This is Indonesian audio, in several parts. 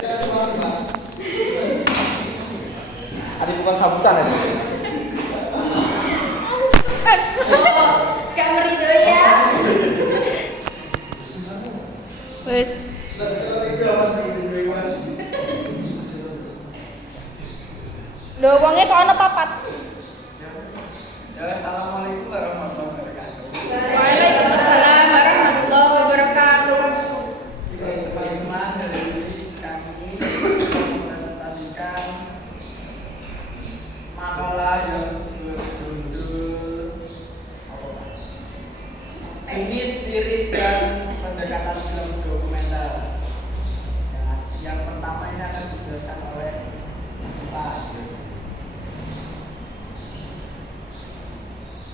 Ada bukan sambutan ya? Gak merido ya. Wes. Lho wonge kok ana papat. Ya, assalamualaikum warahmatullahi wabarakatuh. Waalaikumsalam warahmatullahi wabarakatuh. Teman-teman, hari ini kami mempresentasikan makalah yang berjudul Jenis Ciri dan Pendekatan Film Dokumenter. Ya, yang pertama ini akan dijelaskan oleh Pak.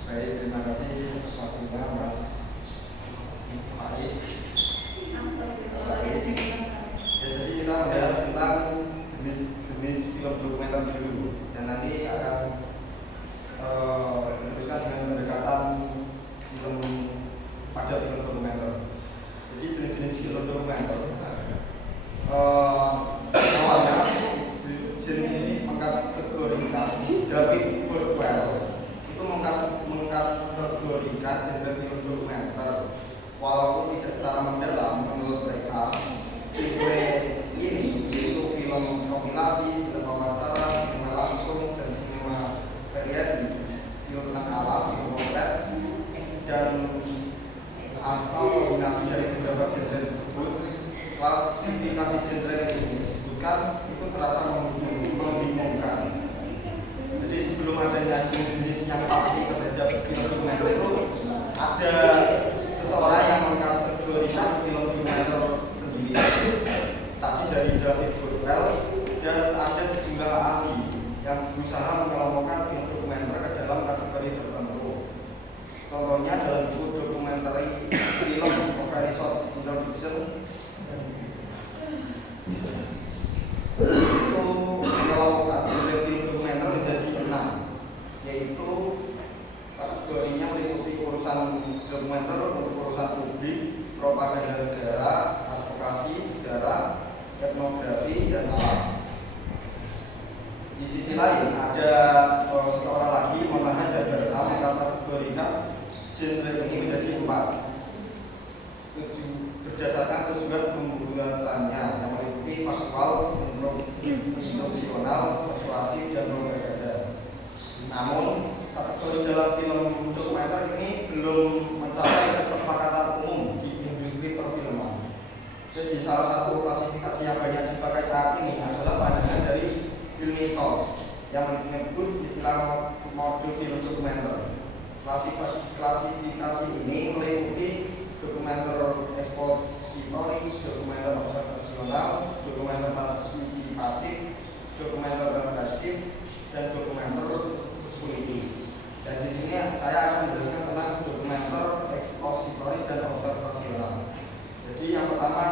Baik, terima kasih waktunya Mas Faiz. Ya, jadi kita membahas tentang jenis film dokumenter dulu, dan nanti akan diteruskan dengan pendekatan film pada film dokumenter. Jadi jenis-jenis film dokumenter awalnya jenis ini mengkategorikan David Burwell itu mengkategorikan genre film dokumenter, walaupun tidak secara mendalam. Menurut mereka genre ini yaitu film kompilasi, film wawancara, sinema langsung, dan sinema variety, film tentang alam, film potret, dan atau kombinasi dari beberapa genre tersebut. Klasifikasi genre yang disebutkan itu terasa membingungkan. Jadi sebelum adanya jenis-jenis yang pasti terhadap film dokumenter itu, ada seseorang yang mengkategorikan film dokumenter sendiri, tapi dari David Burwell, dan ada sejumlah ahli yang berusaha mengelompokkan film dokumenter ke dalam kategori tertentu. Contohnya dalam buku dokumenter film A Very Short Introduction itu mengelompokkan genre film dokumenter menjadi 6, yaitu kategorinya meliputi urusan dokumenter untuk urusan publik, propaganda negara, advokasi, sejarah, etnografi, dan alam. Di sisi lain ada seorang lagi Monahan dan bersama mengkategorikan genre ini menjadi 4 berdasarkan tujuan pembuatannya yang meliputi faktual, instruksional, persuasif, dan propaganda. Namun kategori dalam film dokumenter ini belum mencapai kesepakatan umum di industri perfilman. Jadi salah satu klasifikasi yang banyak dipakai saat ini adalah pandangan dari Hilmi Sos yang menyebut istilah mode film dokumenter. Klasifikasi ini meliputi dokumenter ekspositori, dokumenter observasional, dokumenter partisipatif, dokumenter refleksif, dan dokumenter politis. Dan di sini saya akan menjelaskan tentang dokumenter ekspositoris dan observasional. Jadi yang pertama,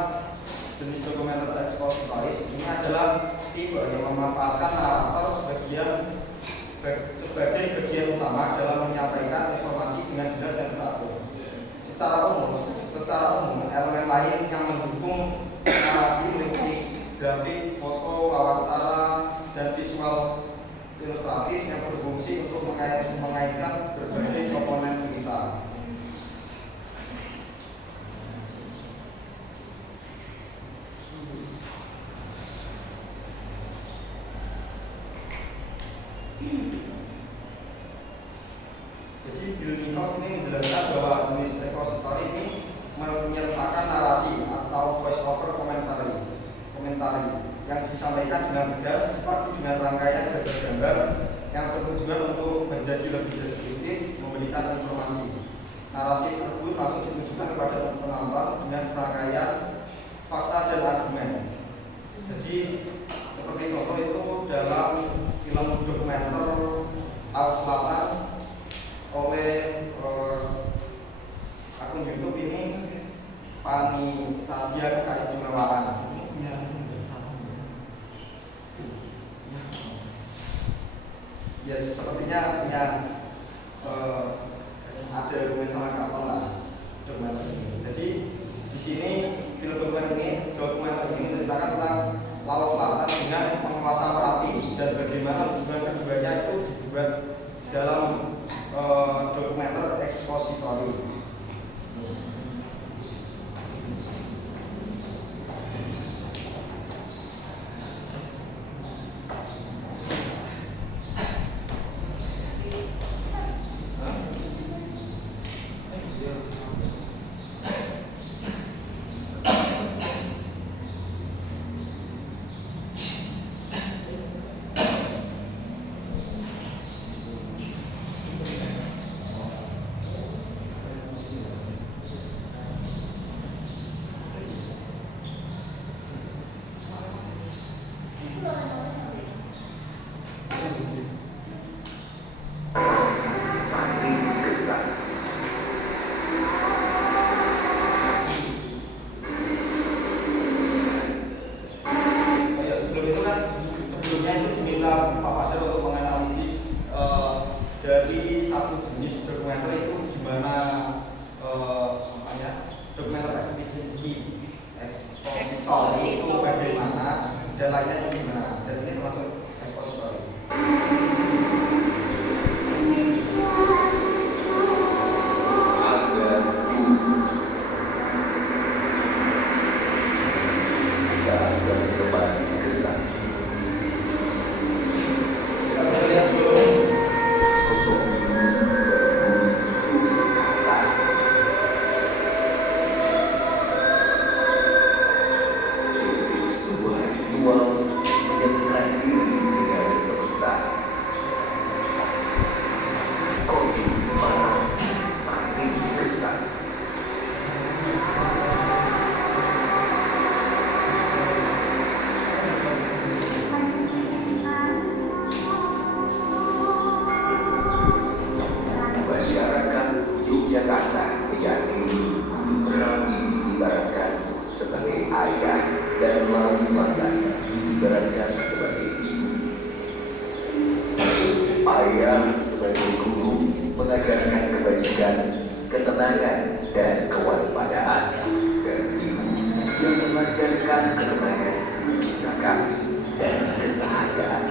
jenis dokumenter ekspositoris ini adalah tipe yang memanfaatkan narator sebagai bagian utama dalam menyampaikan informasi dengan jelas dan teratur. Secara umum, elemen lain yang mendukung narasi meliputi grafik, foto, wawancara, dan visual ilustratif yang berfungsi untuk mengaitkan berbagai komponen cerita. Jadi Bill Nichols ini menjelaskan bahwa jenis repository ini menyertakan narasi atau voice over komentari yang disampaikan dengan tegas, tetapi dengan rangkaian gambar-gambar yang bertujuan untuk menjadi lebih deskriptif, memberikan informasi. Narasi tersebut langsung ditunjukkan kepada penonton dengan serangkaian fakta dan argumen. Jadi seperti contoh itu dalam film dokumenter Laut Selatan oleh akun YouTube ini Pani Nadia Keistimewaan. Ya sepertinya punya ada hubungan sama kantor lah dokumenter ini. Jadi di sini film dokumenter ini menceritakan tentang berkaitan dengan penguasaan Merapi dan bagaimana hubungan keduanya itu dibuat dalam dokumenter ekspositori. Dari satu jenis dokumenter itu gimana dokumenter eksposisi itu bagaimana dan lainnya itu gimana, dan ini termasuk ekspositori. Dan Laut Selatan diibaratkan sebagai ibu. Ayah sebagai guru mengajarkan kebajikan, ketenangan, dan kewaspadaan. Dan ibu yang mengajarkan ketenangan, cinta kasih, dan kesahajaan.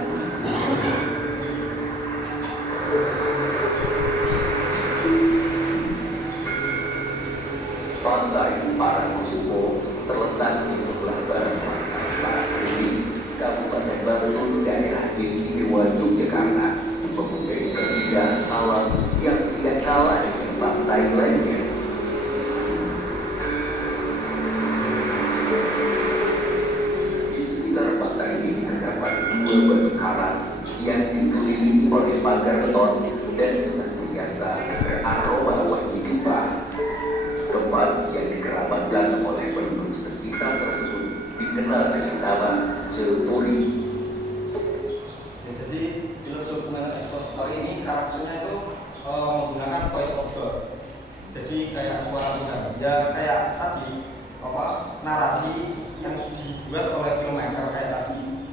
Pantai Parangkusumo terletak di sebelah barat pantai Parangtritis, Kabupaten Batu, daerah istimewa Yogyakarta, mempunyai keindahan alam yang tidak kalah dengan pantai lainnya. Di sekitar pantai ini terdapat dua batu karang yang dikelilingi oleh pagar beton dan senantiasa beraroma wangi dupa. Tempat yang dikeramatkan oleh penduduk sekitar tersebut dikenal dengan nama Cepuri. Ya, jadi film dokumenter ekspositori ini karakternya itu menggunakan voice over. Jadi kayak suara bukan. Ya kayak tadi narasi yang dibuat oleh filmmaker kayak tadi,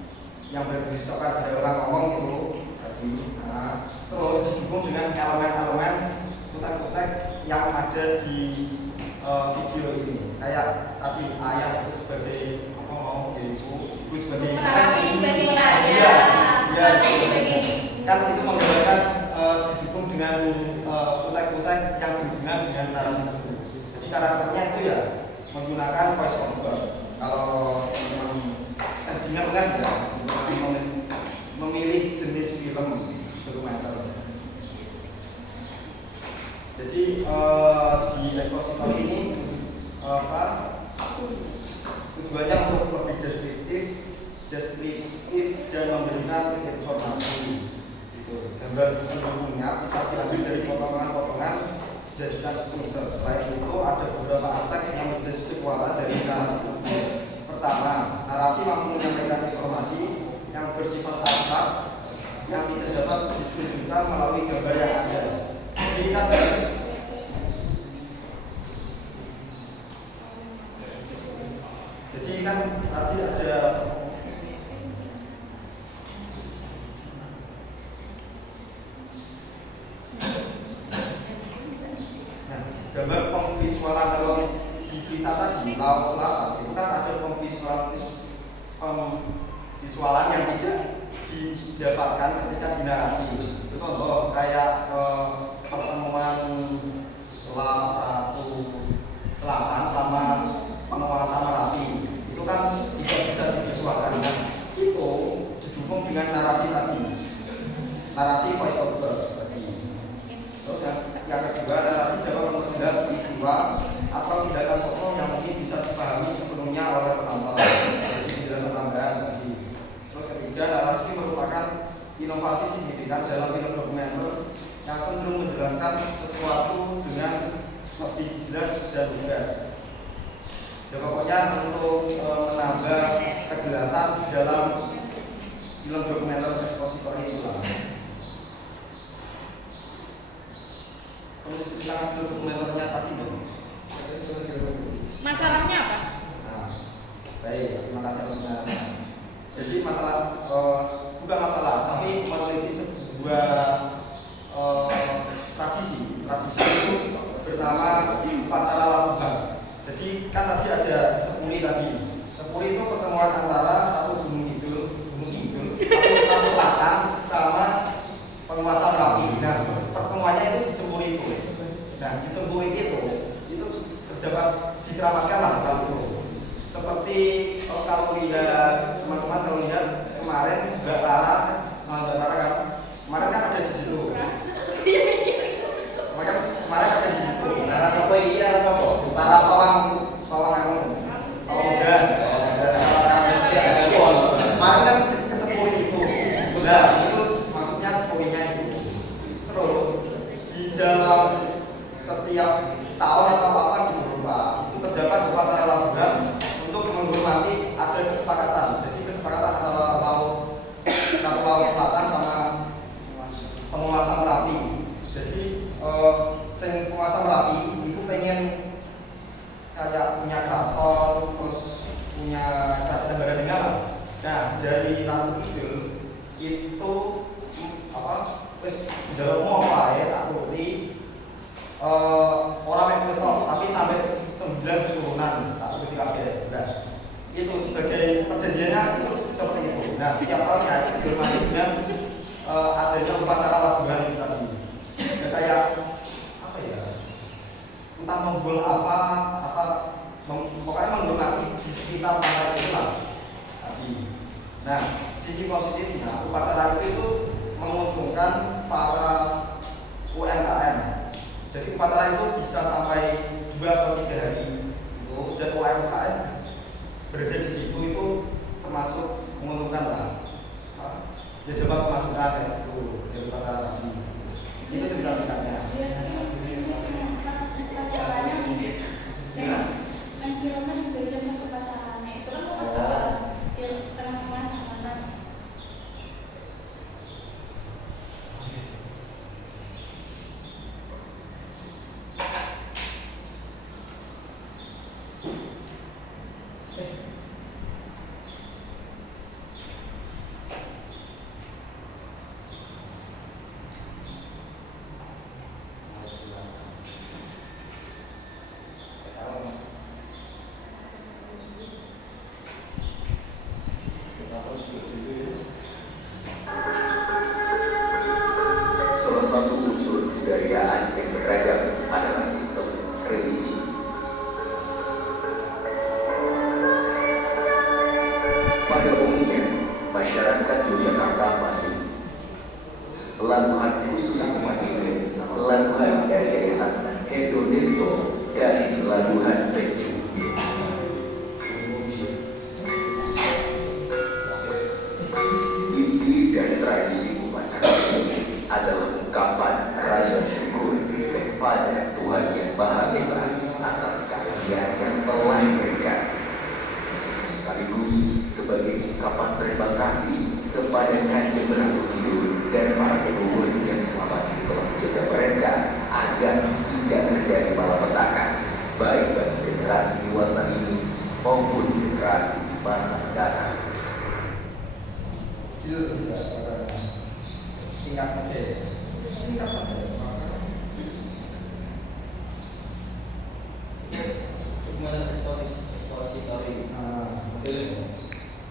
yang bercerita ada orang ngomong itu tadi. Nah, terus didukung dengan elemen-elemen kutek-kutek yang ada di video ini, kayak tadi ayah itu sebagai ibu sebagai ayah, ya, kan itu menggambarkan didukung dengan kutek-kutek yang berhubungan dengan narasi itu. Jadi karakternya itu ya menggunakan voice over. Kalau ingat ya memilih jenis film dokumenter. Jadi di ekspositori ini tujuannya untuk lebih deskriptif dan memberikan informasi. Gitu. Gambar umumnya bisa diambil dari potongan-potongan dijadikan screenshot. Selain itu ada beberapa aspek yang menjadi kekuatan dari narasi. Pertama, narasi mampu menyampaikan informasi yang bersifat abstrak yang tidak dapat ditunjukkan melalui gambar yang ada. Jadi kan tadi ada gambar pemvisualan. Kalau di cerita tadi Laut Selatan itu kan ada visualan yang tidak didapatkan ketika dinarasi. Contoh kayak pertemuan Ratu Selatan sama penguasa Merapi itu kan tidak bisa divisualkan. Itu didukung dengan narasi voice over. Terus yang kedua, narasi dapat memperjelas peristiwa atau tindakan tokoh yang mungkin bisa dipahami sepenuhnya oleh penonton. Jadi penjelasan tambahan tadi. Terus ketiga, narasi merupakan inovasi signifikan dalam film dokumenter yang cenderung menjelaskan sesuatu dengan lebih jelas dan lugas. Ya pokoknya untuk menambah kejelasan di dalam film dokumenter ekspositor itu lah. Tentang film dokumenternya tadi dong. Masalahnya apa? Nah, baik, terima kasih pertanyaannya. Jadi masalah bukan masalah, tapi meneliti sebuah tradisi itu bernama upacara labuhan. Jadi kan tadi ada cepuri tadi. Cepuri itu pertemuan antara satu gunung selatan sama penguasa Merapi. Nah, pertemuannya itu di Cepuri itu. Nah, di Cepuri itu terdapat dikeramatkan lah kalau itu. Seperti kalau lihat teman-teman kalau lihat kemarin Mbak Tara kan kemarin kan ada di situ. Kemarin ada di situ. Tara siapa iya siapa? Tara pawang muda. Kemarin kan ke Cepuri itu. Nah, itu maksudnya Cepurinya itu. Terus di dalam setiap tahun atau apa gitu Pak, itu terdapat upacara labuhan untuk menghormati ada kesepakatan. Jadi kesepakatan antara laut selatan sama penguasa Merapi. Jadi penguasa Merapi itu pengen kayak punya keraton, terus punya kerajaan negara. Nah, dari Ratu Kidul itu wis dalam apa ya tak turuti orang yang betul, tapi sampai 9 keturunan tak turuti kabeh. Nah, itu sebagai perjanjiannya itu seperti itu. Nah, setiap tahunnya itu dihormati dengan adanya upacara labuhan itu tadi. Ya, kayak apa ya? Entah membuang apa atau pokoknya menghormati di sekitar pantai itu lah tadi. Nah, sisi positifnya upacara itu menguntungkan para UMKM. Jadi upacara itu bisa sampai 2 atau 3 hari itu, dan UMKM berada di situ itu termasuk menguntungkan lah. Jadi dapat pemasukan itu dari upacara tadi. Ini cerita singkatnya. Upacaranya yang filmnya juga mas upacaranya itu kan pas tengah-tengah mana. Salah satu unsur kebudayaan yang beragam adalah sistem religi. Pada umumnya, masyarakat Yogyakarta masih pelabuhan khusus umat Hindu, pelabuhan dari Yayasan Hedonito, dan pelabuhan Pencu. Inti dari tradisi upacara ini adalah ungkapan rasa syukur kepada Tuhan Yang Maha Esa atas karunia yang telah diberikan, sekaligus sebagai ungkapan terima kasih kepada Kanjeng Ratu Kidul dan para leluhur yang selama ini telah menjaga mereka agar tidak terjadi malapetaka, baik bagi generasi dewasa ini maupun generasi di masa mendatang. Singkat saja. Gimana ekspositori modelnya?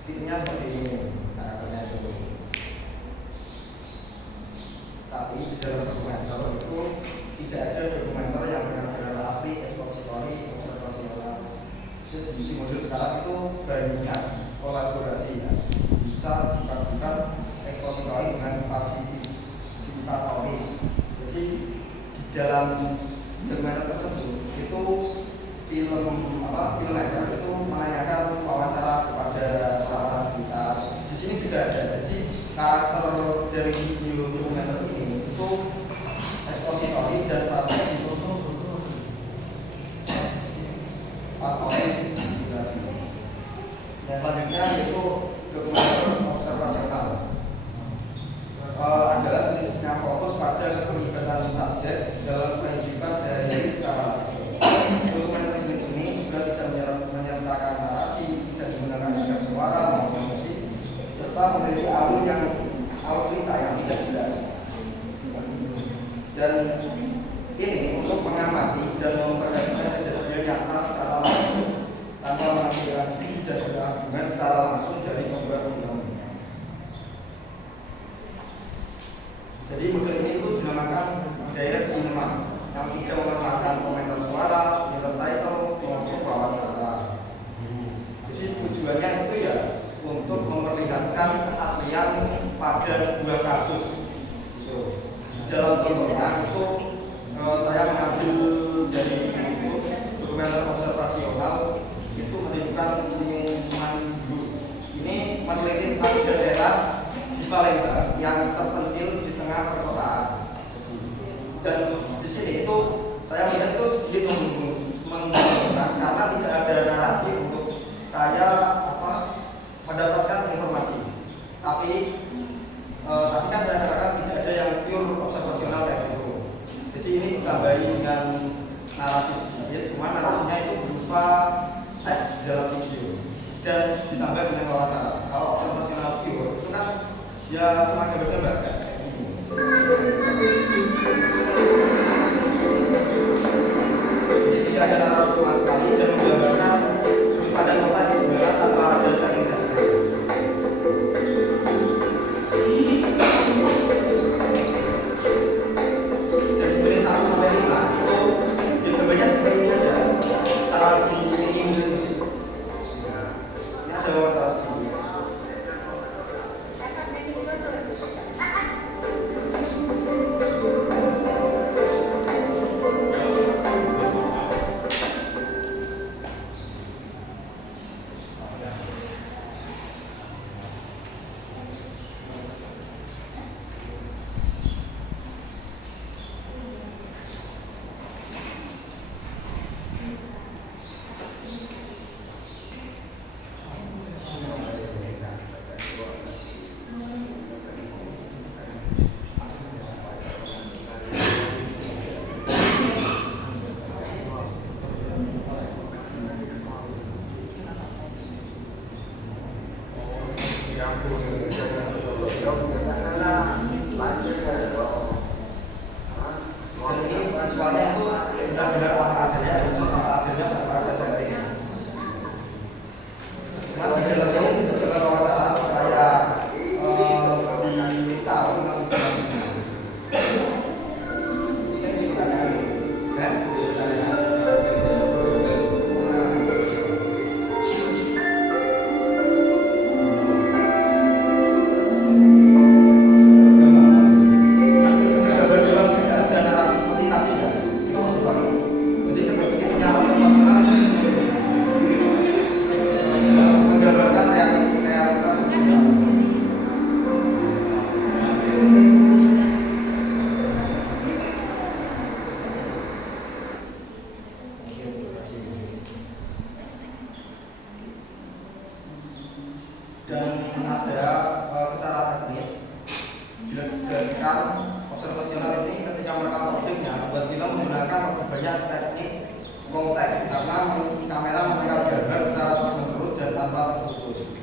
Tipnya seperti ini. Tapi di dalam dokumenter itu tidak ada dokumenter yang benar-benar asli, ekspositori, observasional. Jadi di modul sekarang itu banyak kolaborasi ya, bisa dipadukan ekspositori dengan partisipatoris. Jadi di dalam dokumenter tersebut itu filmmaker itu menanyakan wawancara kepada orang sekitar. Di sini juga ada. Jadi karakter dari video dokumenter ini itu ekspositori dan partisipatoris. Dan selanjutnya yaitu dokumenter observasional. Adalah jenisnya fokus pada keterlibatan subjek dalam kehidupan sehari-hari secara langsung. Dokumenter ini juga tidak menyertakan narasi, tidak menggunakan efek suara maupun musik, serta memiliki alur cerita yang tidak jelas. Dan ini untuk mengamati dan memperhatikan kejadian nyata secara langsung tanpa mengaspirasi dan berargumen secara langsung dari pembuat film. Jadi model ini itu dinamakan direct cinema yang tidak memerlukan komentar suara, subtitle, maupun wawancara. Jadi tujuannya itu ya untuk memperlihatkan keaslian pada sebuah kasus. Gitu. Dalam contohnya itu saya mengambil dari YouTube dokumenter observasional itu menunjukkan Sinuman Group. Ini meneliti tentang daerah di Palembang yang terpencil di tengah perkotaan. Dan di sini itu saya melihat itu sedikit membingungkan karena tidak ada narasi untuk saya mendapatkan informasi. Tapi kan saya katakan tidak ada yang pure observasional kayak gitu. Jadi ini ditambahi dengan narasi sedikit, cuma narasinya itu berupa teks di dalam video dan ditambah dengan wawancara. Kalau observasional pure itu kan ya cuma gambar-gambar kayak gini. Jadi tidak ada narasi sama sekali dan menggambarkan sudut pandang kota di udara tanpa ada setting-setting. Dan sebenarnya 1 sampai 5 itu ya gambarnya seperti ini aja, secara ini musik. Ini ada wawancara sedikit. Dan ini visualnya itu benar-benar apa adanya, ada setting. Nah, di dalamnya ini juga wawancara supaya lebih tahu tentang situasinya. Dan ada secara teknis dilakukan observasional ini ketika merekam objeknya, buat film menggunakan banyak teknik low-tech karena kamera merekam gambar secara terus-menerus dan tanpa terputus.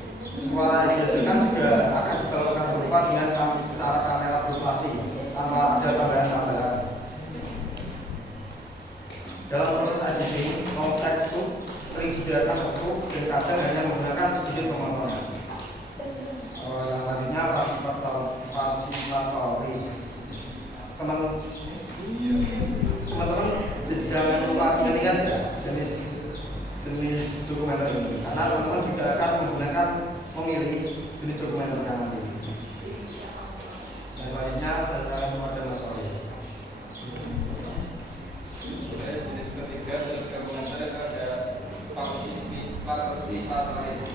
Suara yang dihasilkan juga akan dilakukan serupa dengan cara kamera berflasi tanpa ada tambahan-tambahan. Dalam proses editing, low-tech sering dibiarkan utuh dan kadang hanya menggunakan sedikit pemotongan. Yang selanjutnya partisipatoris. dokumenter ini, karena teman-teman juga akan menggunakan memilih jenis dokumenter yang nanti. Dan selanjutnya saya serahkan kepada Mas Oli. Jenis ketiga dari dokumenter itu ada participatoris.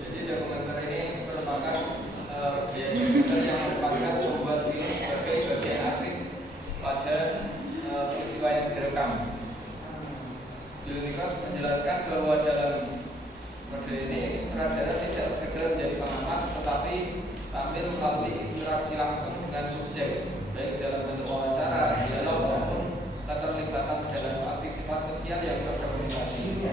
Jadi dokumenter ini merupakan biaya dokumenter yang merupakan membuat film sebagai bagian aktif pada peristiwa yang direkam. Bill Nichols menjelaskan bahwa dalam model ini sutradara tidak sekedar menjadi pengamat, tetapi tampil melalui interaksi langsung dengan subjek, baik dalam bentuk wawancara, dialog maupun keterlibatan dalam aktivitas sosial yang terdokumentasi.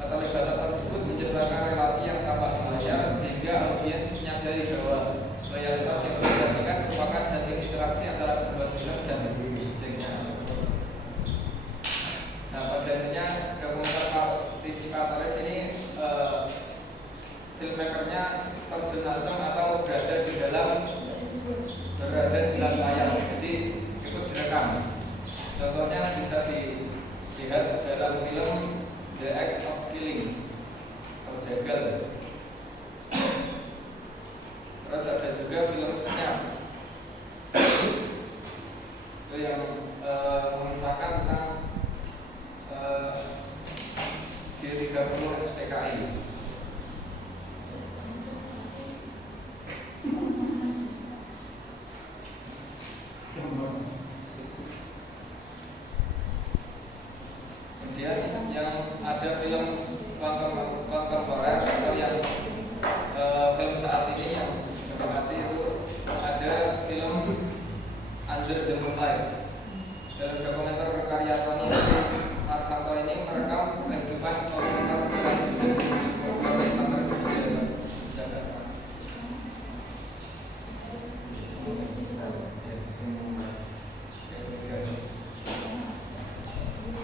Keterlibatan tersebut menciptakan relasi yang tampak berlayar sehingga audiens menyadari bahwa loyalitas yang dihasilkan merupakan hasil interaksi antara pembuat film dan subjeknya. Nah, pada intinya dokumenter partisipatoris ini filmmakernya terjun langsung atau berada di dalam layar, jadi ikut direkam. Contohnya bisa dilihat dalam film The Act of Killing atau Jegal. Terus ada juga film Senyap, itu yang mengisahkan tentang G30 SPKI. Kemudian yang ada film kontemporer atau yang film saat ini yang mendekati itu ada film Under the Moonlight. Dalam dokumenter karya Tony Marsanto ini merekam kehidupan komunitas Jakarta.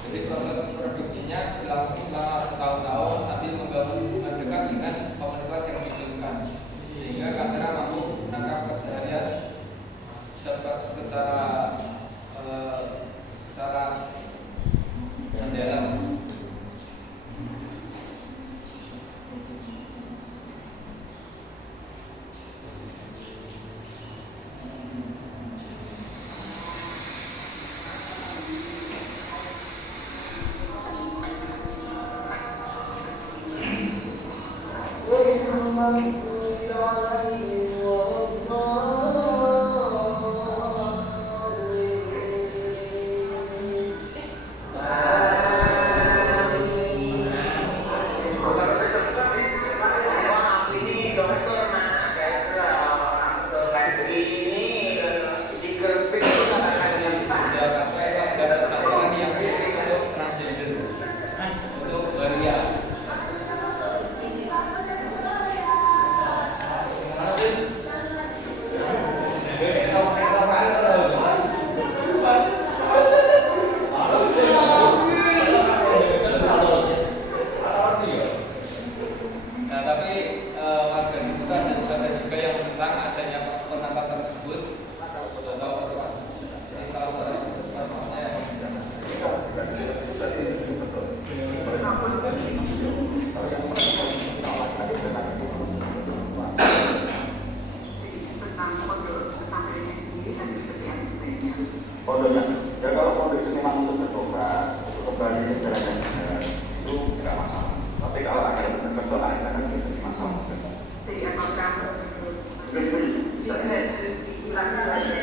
Jadi proses produksinya berlangsung selama bertahun-tahun sambil membangun hubungan dekat dengan komunitas yang difilmkan, sehingga kamera mampu menangkap keseharian secara mendalam. Fotonya, ya kalau foto itu memang untuk terbuka, untuk kembali ke jalan yang benar, itu tidak masalah. Tapi kalau akhirnya terbentuk, akhirnya kan jadi masalah. Jadi apakah harus diulangi lagi?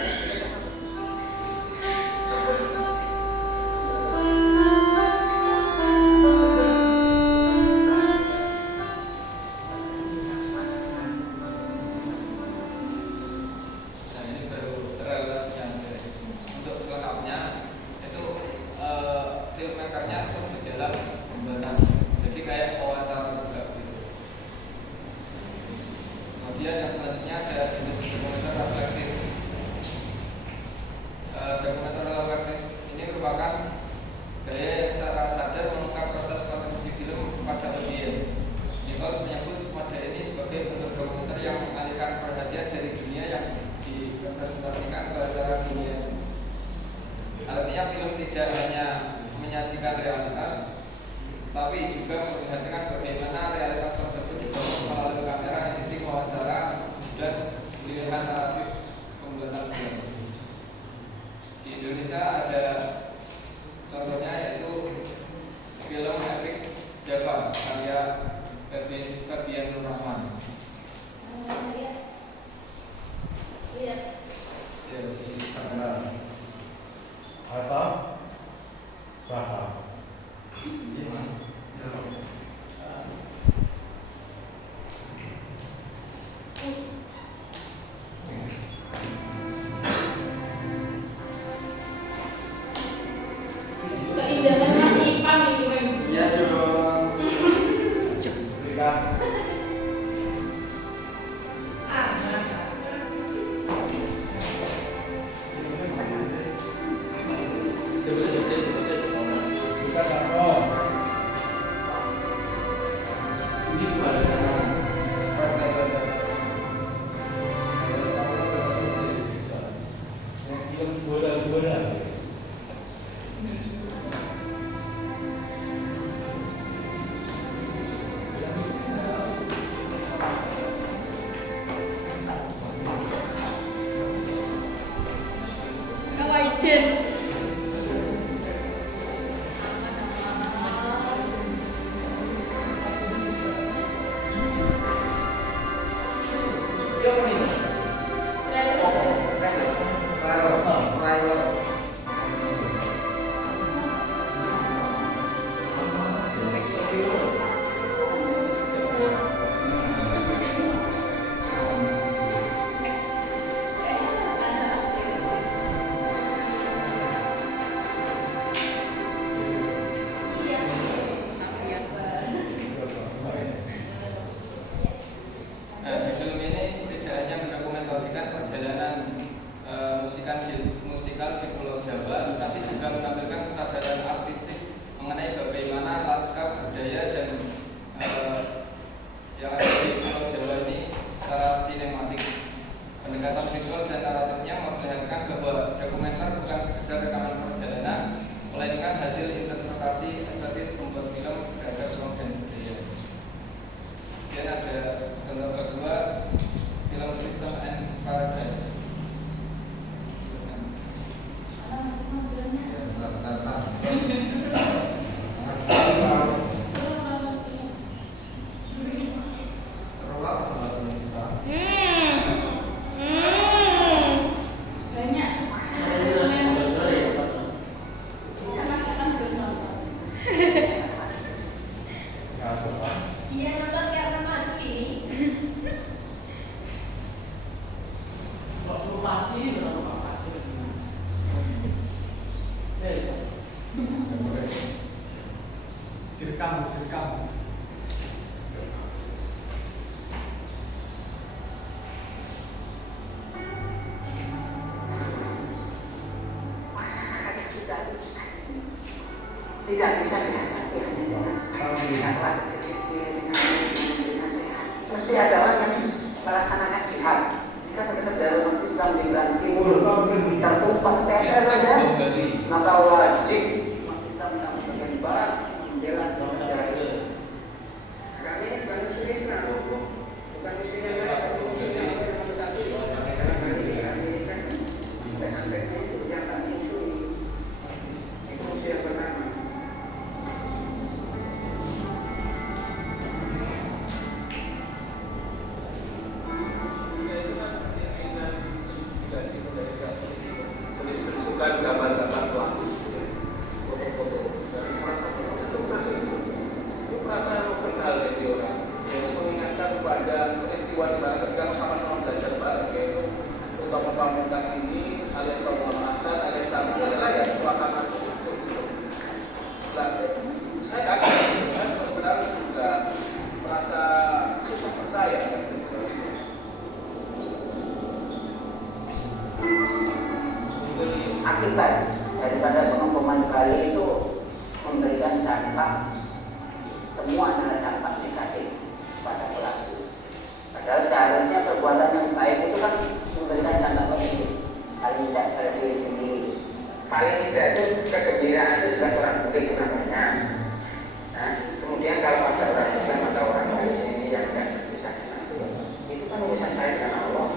Kemudian yang selanjutnya ada jenis dokumenter reflektif. Dokumenter reflektif ini merupakan gaya yang secara sadar mengungkap proses kontribusi film pada audiens. Nichols menyebut model ini sebagai bentuk dokumenter yang mengalihkan perhatian dari dunia yang direpresentasikan ke acara dunia. Artinya film tidak hanya menyajikan realitas, tapi juga dengan tips pembuatan film. Di Indonesia ada contohnya yaitu film Epic Java karya Ferdian Nur Rahman. Lihat. Ya, di Terkenal. Apa? Berapa? Iya, Mas. Ya. Keindahan Mas Ipan itu Mem. Iya dong. Berikan. Berikan apa? Yang bola-bola. Kawaijin. Trailer. Nah, di film ini tidak hanya mendokumentasikan perjalanan musikal di Pulau Jawa, tetapi juga menampilkan kesadaran artistik mengenai bagaimana lanskap budaya dan yang ada di Pulau Jawa ini secara sinematik. Pendekatan visual dan naratifnya memperlihatkan bahwa dokumenter bukan sekedar rekaman perjalanan, melainkan hasil interpretasi estetis pembuat film terhadap ruang dan budaya. Kemudian ada contoh kedua, film Prison and Paradise. Mana Mas Ipan filmnya? Bentar. Seru banget film. Seru apa salah satu kita? Banyak. Kan Mas Ipan belum nonton. Iya nonton karena maju ini. Direkam. Masyarakat sudah rusak. Tidak bisa dihadapi hanya dengan kata kecil-kecil dengan sehat. Mesti ada orang yang melaksanakan jihad. Jika sekitar dalam umat Islam di Belah Timur tertumpah tenda saja, maka wajib umat Islam yang bagian barat membela saudara. Kami bukan musuh Islam, bukan musuh yang lain, tapi musuh yang nomor satu. Karena kami kan sampai-sampai itu pernyataan musuh itu musuh yang pertama. Tulis-tuliskan gambar-gambar pelaku, foto-foto dari salah satu itu merasa kenal dari orang, yang mengingatkan kepada peristiwa di mana ketika sama-sama belajar bareng, yaitu utama pamungkas ini alias Muhammad Hasan alias Sabu adalah yang melakukan itu. Saya kaget, saya sebenarnya juga merasa cukup percaya dengan itu. Akibat daripada pengembangan kali itu memberikan dampak, semua adalah dampak negatif pada pelaku. Padahal seharusnya perbuatan yang baik itu kan memberikan dampak positif, paling tidak pada diri sendiri. Paling tidak itu kegembiraan itu jelas orang mudik namanya. Nah, kemudian kalau ada orang Islam atau orang Malaysia ini yang tidak bisa itu kan urusan saya dengan Allah.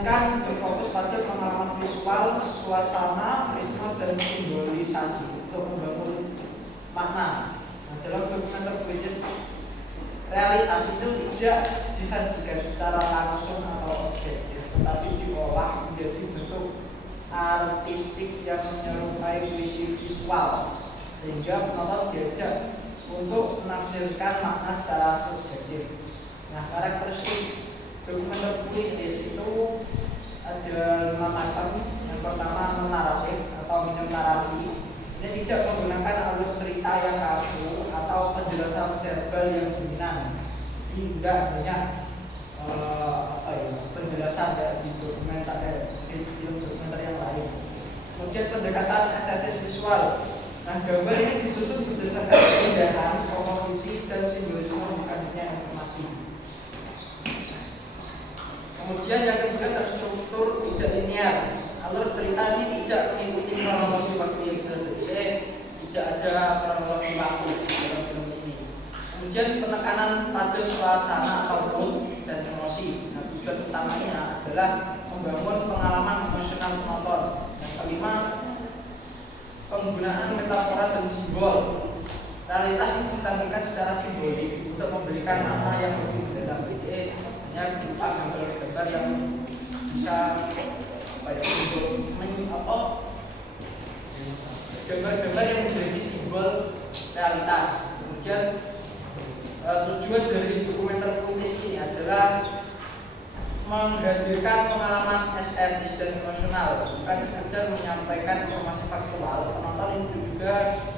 melainkan berfokus pada pengalaman visual, suasana, ritme, dan simbolisasi untuk membangun makna. Nah, dalam dokumenter which realitas itu tidak disajikan secara langsung atau objektif, tetapi diolah menjadi bentuk artistik yang menyerupai puisi visual, sehingga penonton diajak untuk menafsirkan makna secara subjektif. Nah, karakteristik dokumenter puitis itu ada 5 macam. Yang pertama, naratif atau minim narasi. Ini tidak menggunakan alur cerita yang kaku atau penjelasan verbal yang dominan. Tidak banyak penjelasan dari dokumenter film dokumenter yang lain. Kemudian pendekatan estetis visual. Nah, gambar ini disusun berdasarkan keindahan, komposisi, dan simbolisme bukannya informasi. Kemudian yang kedua, terstruktur tidak linear. Alur cerita ini tidak mengikuti kronologi waktu yang jelas, jadi tidak ada kronologi waktu dalam film ini. Kemudian penekanan pada suasana atau mood dan emosi. Nah, tujuan utamanya adalah membangun pengalaman emosional penonton. Yang kelima, penggunaan metafora dan simbol. Realitas ini ditampilkan secara simbolik untuk memberikan makna yang lebih mendalam. Jadi hanya berupa gambar-gambar yang bisa gambar-gambar yang menjadi simbol realitas. Kemudian tujuan dari dokumenter puitis ini adalah menghadirkan pengalaman estetis dan emosional, bukan sekedar menyampaikan informasi faktual. Penonton itu juga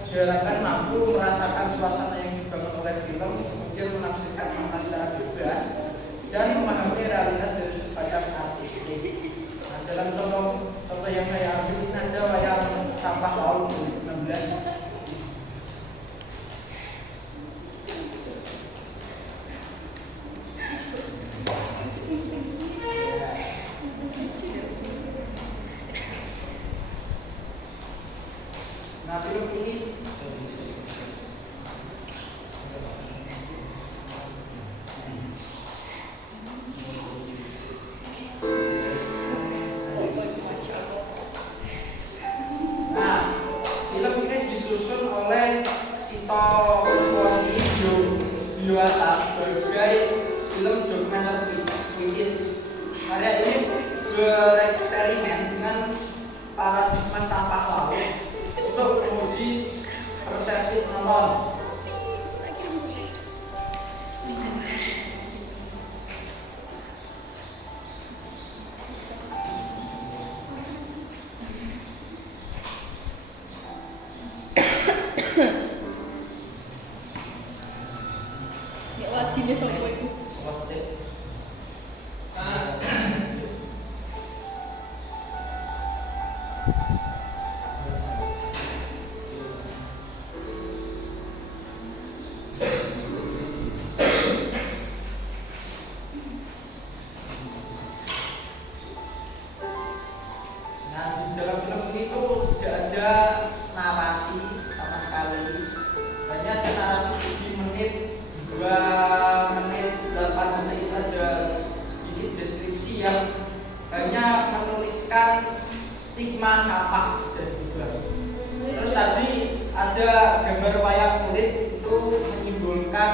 diharapkan mampu merasakan suasana yang dibangun oleh film, kemudian menafsirkan makna secara bebas dan memahami realitas dari sudut pandang artistik. Nah, dalam contoh yang saya ambil ini ada wayang sampah laut 2016. Nah, film ini disusun oleh Sito Bioasa sebagai film dokumenter puitis. Karya ini bereksperimen dengan paradigma sampah laut untuk menguji persepsi penonton. Ya wadine sapa iku? Nah, di dalam film ini tuh tidak ada narasi sama sekali. Hanya ada narasi 7 menit, 2 menit, 8 menit, ada sedikit deskripsi yang hanya menuliskan stigma sampah dan juga. Terus tadi ada gambar wayang kulit itu menyimbolkan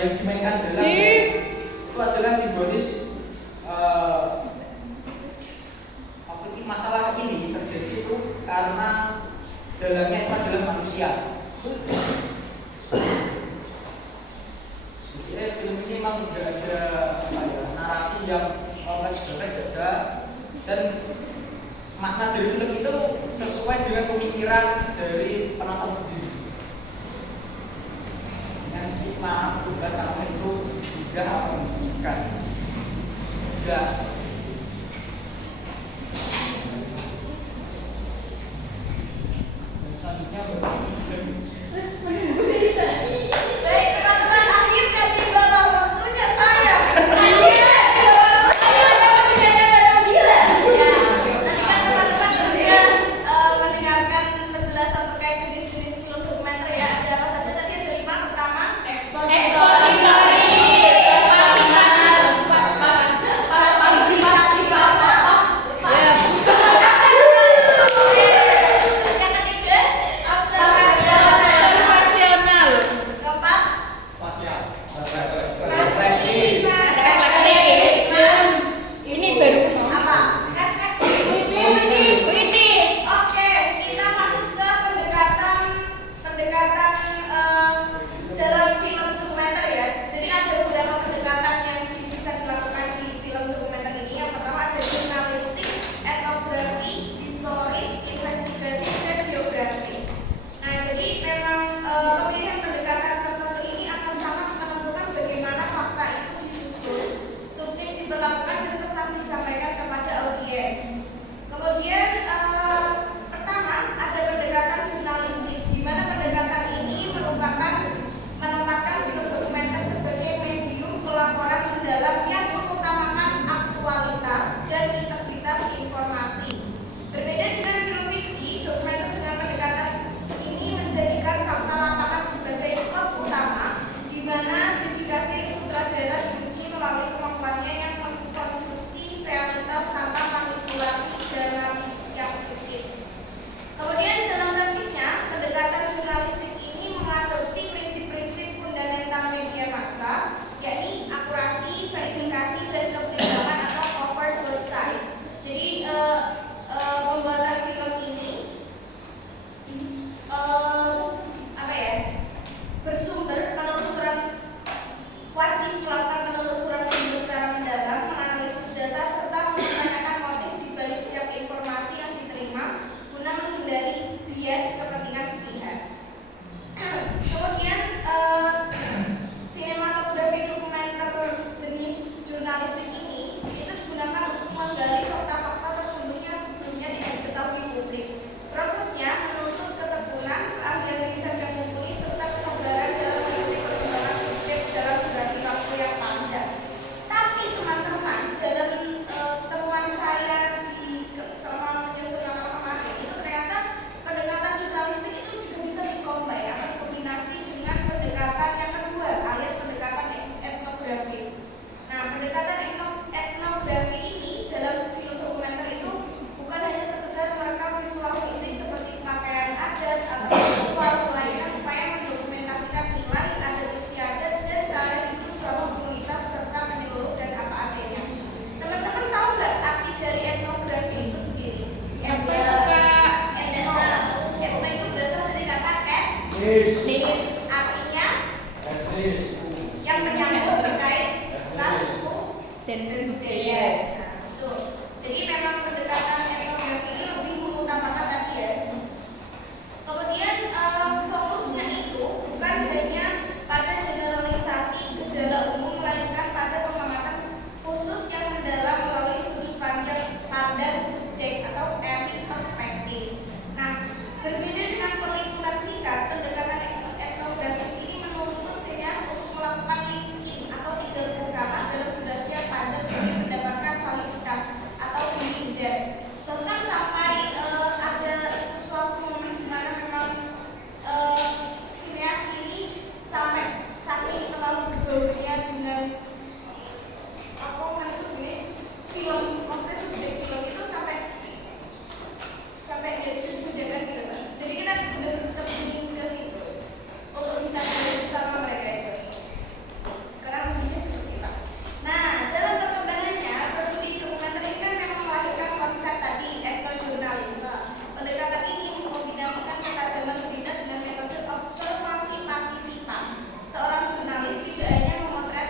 yang dimainkan dalam itu adalah simbolis masalah ini terjadi itu karena dalangnya itu adalah manusia. Jadi film ini memang tidak ada narasi yang kompleks banget, ada, dan makna dari film itu sesuai dengan pemikiran dari penonton sendiri. Dengan stigma tugas sama itu tidak apa menunjukkan tidak. Terus menunggu dari tadi. Baik teman-teman, akhirnya tibalah waktunya saya. Akhirnya dapat kejadian dalam gila. Ya, nanti kan teman-teman sudah mendengarkan penjelasan terkait jenis-jenis film dokumenter ya. Ada apa saja tadi? Ada 5. Pertama, ekspositori. media massa, yakni akurasi, verifikasi, dan kebenaran atau cover both sides. Jadi pembuatan film ini bersumber penelusuran, wajib melakukan penelusuran sumber secara mendalam, menganalisis data serta mempertanyakan motif di balik setiap informasi yang diterima guna menghindari bias kepentingan sepihak. Kemudian sinematografi dokumenter jenis jurnalistik ini itu digunakan untuk menggali fakta-fakta tersembunyi yang sebelumnya tidak diketahui publik. Prosesnya menuntut ketekunan, keahlian riset yang mumpuni, serta kesabaran dalam mengikuti perkembangan subjek dalam durasi waktu yang panjang. Tapi teman-teman, dalam temuan saya selama menyusun makalah kemarin itu ternyata pendekatan jurnalistik itu juga bisa dikombin atau kombinasi dengan pendekatan yang kedua, alias pendekatan etnografis. Nah, pendekatan etnografi ini dalam film dokumenter itu bukan hanya sekedar merekam visual fisik seperti pakaian adat atau ritual, melainkan upaya mendokumentasikan nilai adat istiadat dan cara hidup suatu komunitas serta menyeluruh dan apa adanya. Teman-teman tahu nggak arti dari etnografi itu sendiri? Etno itu berasal dari kata etnis, artinya yang menyangkut terkait ras, suku, dan budaya. Nah, itu. Jadi memang pendekatan etnografi ini lebih mengutamakan tadi ya. Kemudian fokusnya itu bukan hanya pada generalisasi gejala umum, melainkan pada pengamatan khusus yang mendalam melalui sudut pandang subjek atau ethnic perspektif. Nah, berbeda dengan peliputan singkat, pendekatan etnografis ini menuntut sineas untuk melakukan linking atau tinggal bersama dalam durasi yang panjang demi mendapatkan validitas atau menghindar. Bahkan sampai ada sesuatu momen di mana memang sineas ini sampai saking terlalu bergaulnya dengan film, maksudnya subjek film itu sampai dia bisa dibedakan gitu kan. Jadi kita benar-benar terjun ke situ untuk bisa belajar bersama mereka itu. Karena lebihnya seperti kita. Nah, dalam perkembangannya, produksi dokumenter ini kan memang melahirkan konsep tadi etnojurnalisme. Pendekatan ini mengkombinasikan ketajaman berita dengan metode observasi partisipan. Seorang jurnalis tidak hanya memotret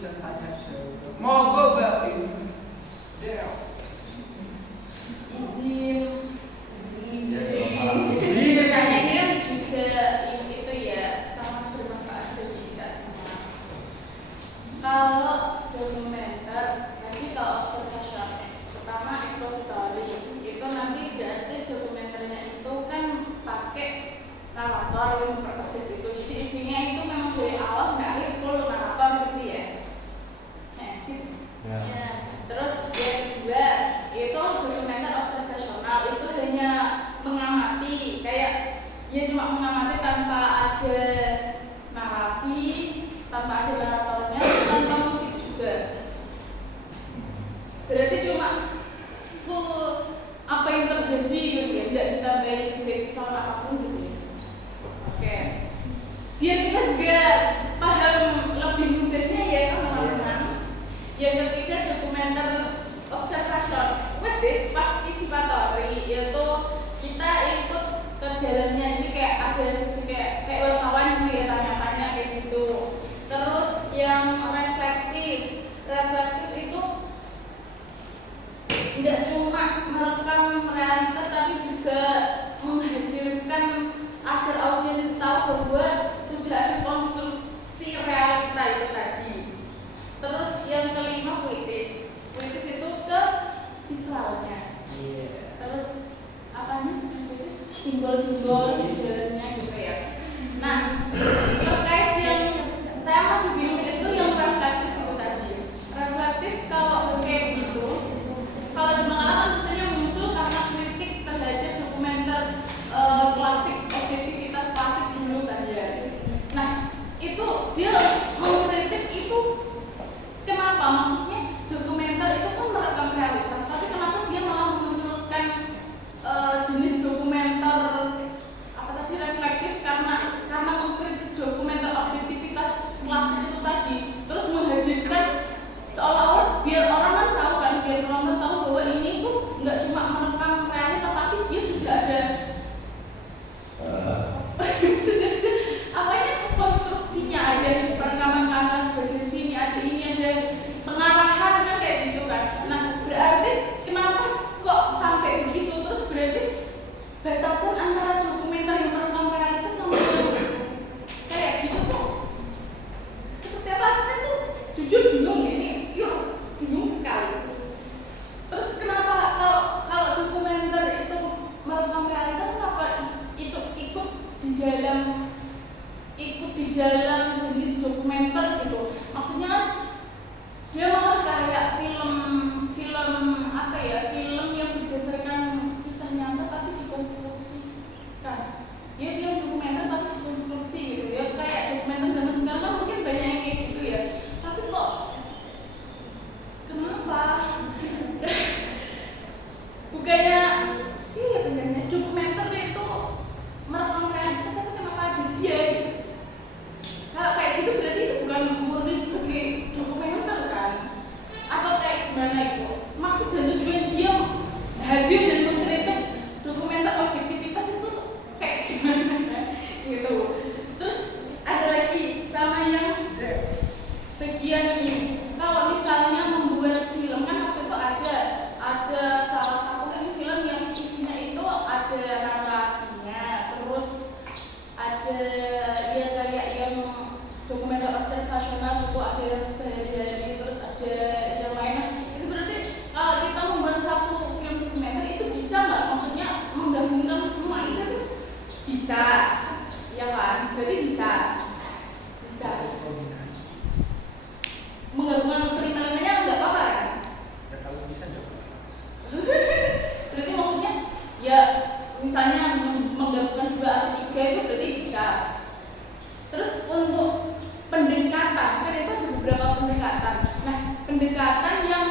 dan tanya jawab. Monggo Mbak Vin. Izin pertanyaannya juga itu ya sangat bermanfaat bagi kita semua. Kalau dokumenter nanti kalau observation pertama expository itu nanti berarti dokumenternya itu kan pakai narator yang berbasis itu, jadi isinya itu memang dari awal sampai akhir full narator gitu ya. Nah, gitu. Ya. Terus yang kedua itu dokumenter observasional, itu hanya mengamati, kayak ya cuma mengamati tanpa ada narasi, tanpa ada naratornya, tanpa musik juga. Berarti cuma full apa yang terjadi gitu ya, tidak ditambahin background apapun gitu ya. Oke. Biar kita juga paham lebih mudahnya ya teman-teman. Yang ketiga dokumenter observation, mesti participatory, yaitu kita ikut ke dalamnya, jadi kayak ada sisi kayak wartawan gitu ya, tanya-tanya kayak gitu. Terus yang reflektif itu tidak cuma merekam realita tapi juga menghadirkan agar audiens tahu bahwa sudah ada konstruksi realita itu tadi. Terus yang kelima puitis itu ke visualnya. Terus apanya? Simbol-simbol di dalamnya gitu ya. Nah, terkait yang saya masih bingung itu yang reflektif itu tadi. Reflektif kalau kayak gitu, kalau di makalah kan biasanya muncul karena kritik terhadap dokumenter klasik, objektivitas klasik dulu kan ya. Nah, itu dia mengkritik itu kenapa? Maksudnya dokumenter itu kan merekam realitas, tapi kenapa dia malah memunculkan jenis dokumenter apa tadi reflektif karena mengkritik dokumenter objektivitas klasik itu tadi, terus menghadirkan seolah-olah biar orang kan tahu kan, biar penonton tahu bahwa ini tuh nggak cuma merekam realita tapi dia sudah ada apanya konstruksinya, ada perekaman kamera dari sini, ada ini, ada pengarahan kan kayak gitu kan. Nah berarti kenapa kok sampai begitu, terus berarti batasan antara dokumenter yang merekam realitas sama kayak gitu tuh seperti apa? Saya tuh jujur bingung ya, ini bingung sekali. Terus kenapa kalau dokumenter itu merekam realita, kenapa itu ikut di dalam jenis dokumenter gitu? Maksudnya kan dia malah kayak film apa ya, film yang berdasarkan kisah nyata tapi dikonstruksikan. Ya film dokumenter tapi dikonstruksi gitu ya, kayak dokumenter zaman sekarang kan mungkin banyak yang kayak gitu ya. Tapi kok kenapa? Bukannya iya benernya dokumenter itu merekam realita tapi kenapa ada dia gitu? Kalau kayak gitu berarti itu bukan murni sebagai dokumenter kan? Atau kayak gimana itu? Maksud dan tujuan dia hadir dan mengkritik dokumenter objektivitas itu kayak gimana gitu. Terus ada lagi sama yang bagian ini. Kalau misalnya membuat film kan waktu itu ada salah satu film yang isinya itu ada narasinya, terus ada ya kayak yang dokumenter observasional itu ada sehari-hari, terus ada yang lainnya. Itu berarti kalau kita membuat satu film dokumenter itu bisa nggak? Maksudnya menggabungkan semua itu tuh bisa, ya kan? Berarti bisa. Menggabungkan kelima-limanya nggak apa-apa kan? Ya kalau bisa enggak. Berarti maksudnya ya misalnya menggabungkan 2 atau 3 itu berarti bisa. Terus untuk pendekatan, kan itu ada beberapa pendekatan. Nah, pendekatan yang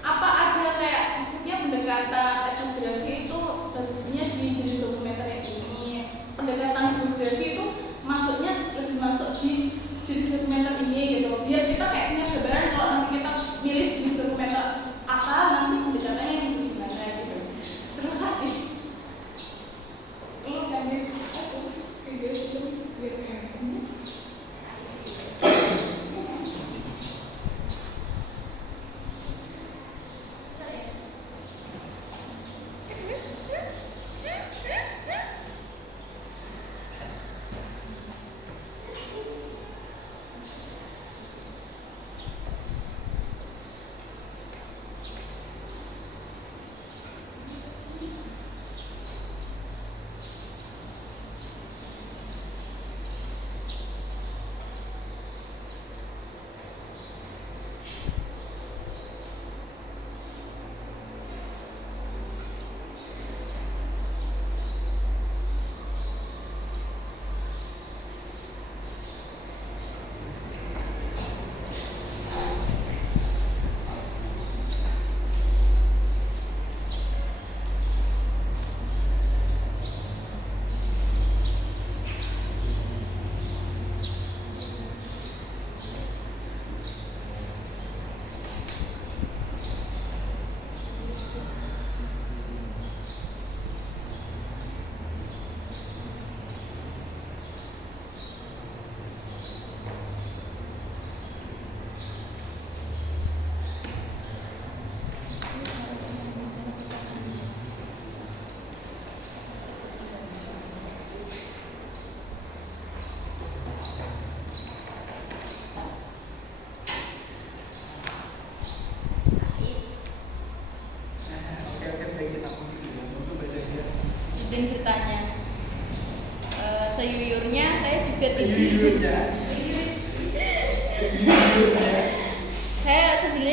apa ada kayak maksudnya pendekatan etnografi itu bagusnya di jenis dokumenter ini. Pendekatan biografi itu maksudnya lebih masuk di jenis dokumenter ini gitu. Biar kita kayak punya gambaran kalau nanti kita milih jenis dokumenter apa, nanti pendekatannya yang gimana gitu. Terima kasih. Lu kan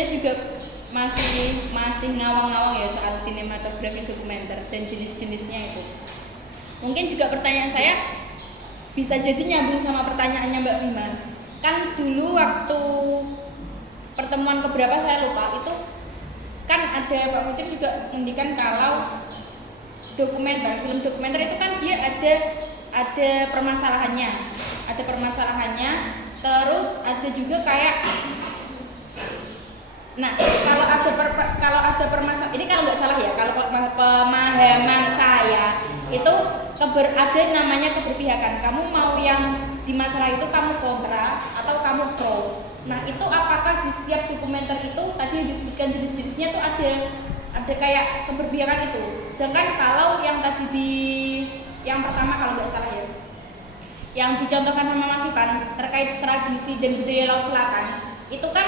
sebenarnya juga masih ngawang-ngawang ya soal sinematografi dokumenter dan jenis-jenisnya itu. Mungkin juga pertanyaan saya bisa jadi nyambung sama pertanyaannya Mbak Firman. Kan dulu waktu pertemuan keberapa saya lupa itu kan ada Pak Fitri juga mendikan kalau film dokumenter itu kan dia ada permasalahannya, terus ada juga kayak kalau ada permasalahan ini kalau nggak salah ya, kalau pemahaman saya itu ada namanya keberpihakan. Kamu mau yang di masalah itu kamu kontra atau kamu pro. Nah itu apakah di setiap dokumenter itu tadi yang disebutkan jenis-jenisnya tuh ada kayak keberpihakan itu. Sedangkan kalau yang tadi yang pertama kalau nggak salah ya, yang dicontohkan sama Mas Ivan terkait tradisi dan budaya Laut Selatan, itu kan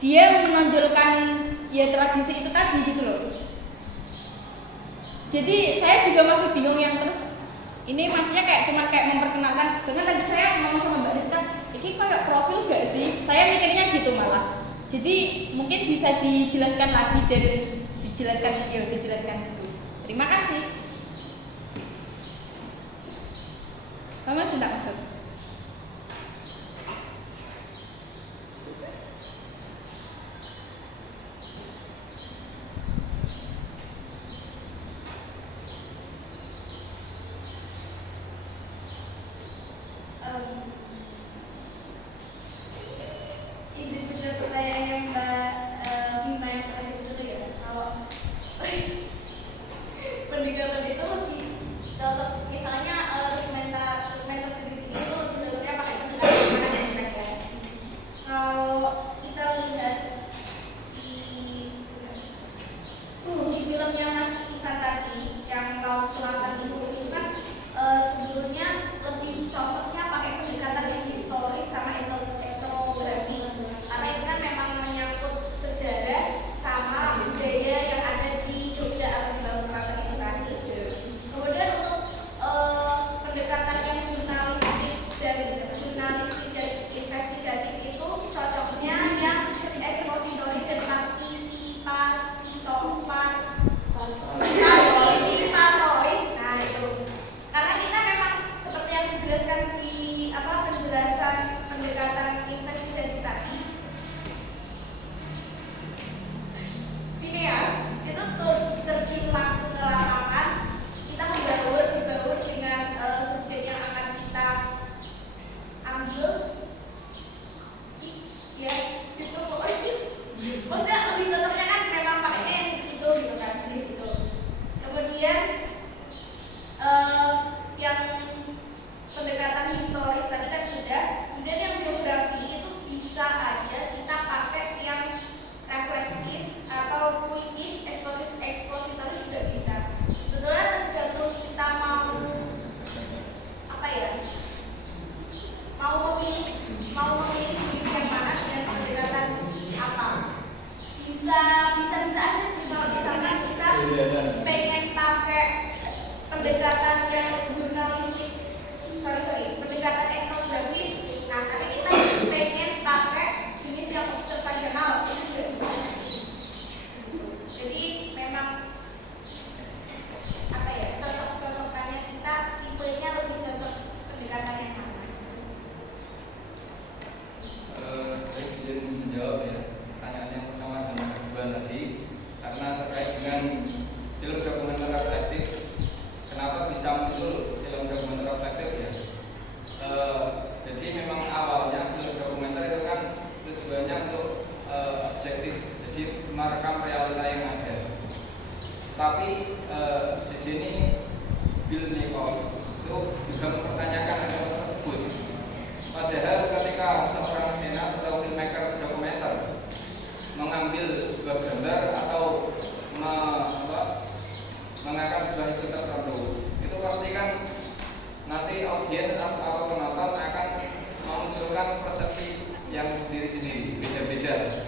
dia menonjolkan ya tradisi itu tadi gitu loh. Jadi saya juga masih bingung yang terus ini maksudnya cuma memperkenalkan. Dengan tadi saya ngomong sama Mbak Rizka, ini kayak profil gak sih? Saya mikirnya gitu malah. Jadi mungkin bisa dijelaskan lagi dan dijelaskan gitu. Terima kasih. Kamu sudah masuk. Izin menjawab pertanyaannya Mbak Bima yang terakhir dulu ya. Kalau pendekatan itu lebih cocok, misalnya dokumenter jenis ini itu lebih cocoknya pakai pendekatan mana ya? Kalau kita lihat di filmnya Mas Ivan tadi yang Laut Selatan itu kan sebelumnya lebih cocoknya pakai pendekatan yang historis sama etnografi, karena itu kan memang menyangkut sejarah sama budaya yang ada di Jogja atau di Laut Selatan itu tadi. Kemudian untuk pendekatan yang jurnalistik dan investigatif itu cocoknya yang ekspositori tentang partisipatoris. Nah itu karena kita memang seperti yang dijelaskan di penjelasan pendekatan investigatif tadi, sineas itu terjun langsung ke lapangan, kita dibaur dengan subjek yang akan kita ambil ya gitu pokoknya. Maksudnya lebih cocoknya kan memang pakainya yang itu gitu kan, jenis itu. Kemudian yang pendekatan historis tadi kan sudah. Kemudian yang biografi itu bisa aja kita pakai yang reflektif atau puitis, ekspositoris juga bisa. Sebetulnya tergantung kita mau memilih jenis yang mana dan pendekatan apa. Bisa aja sih kalau misalkan kita pengen pakai pendekatan yang jurnalistik, pendekatan etnografis, nah tapi kita pengen pakai jenis yang observasional, itu juga bisa. Jadi memang cocok-cocokannya kita tipenya lebih cocok pendekatan yang mana. Saya izin menjawab ya pertanyaan yang pertama sama kedua tadi, karena terkait dengan film dokumenter reflektif. Kenapa bisa muncul film dokumenter reflektif ya? Jadi memang awalnya film dokumenter itu kan tujuannya untuk objektif, jadi merekam realita yang ada. Tapi di sini Bill Nichols itu juga mempertanyakan hal tersebut. Padahal ketika seorang senas atau filmmaker dokumenter mengambil sebuah gambar atau mengangkat sebuah isu tertentu, itu pasti kan nanti audiens atau penonton akan memunculkan persepsi yang sendiri-sendiri, beda-beda.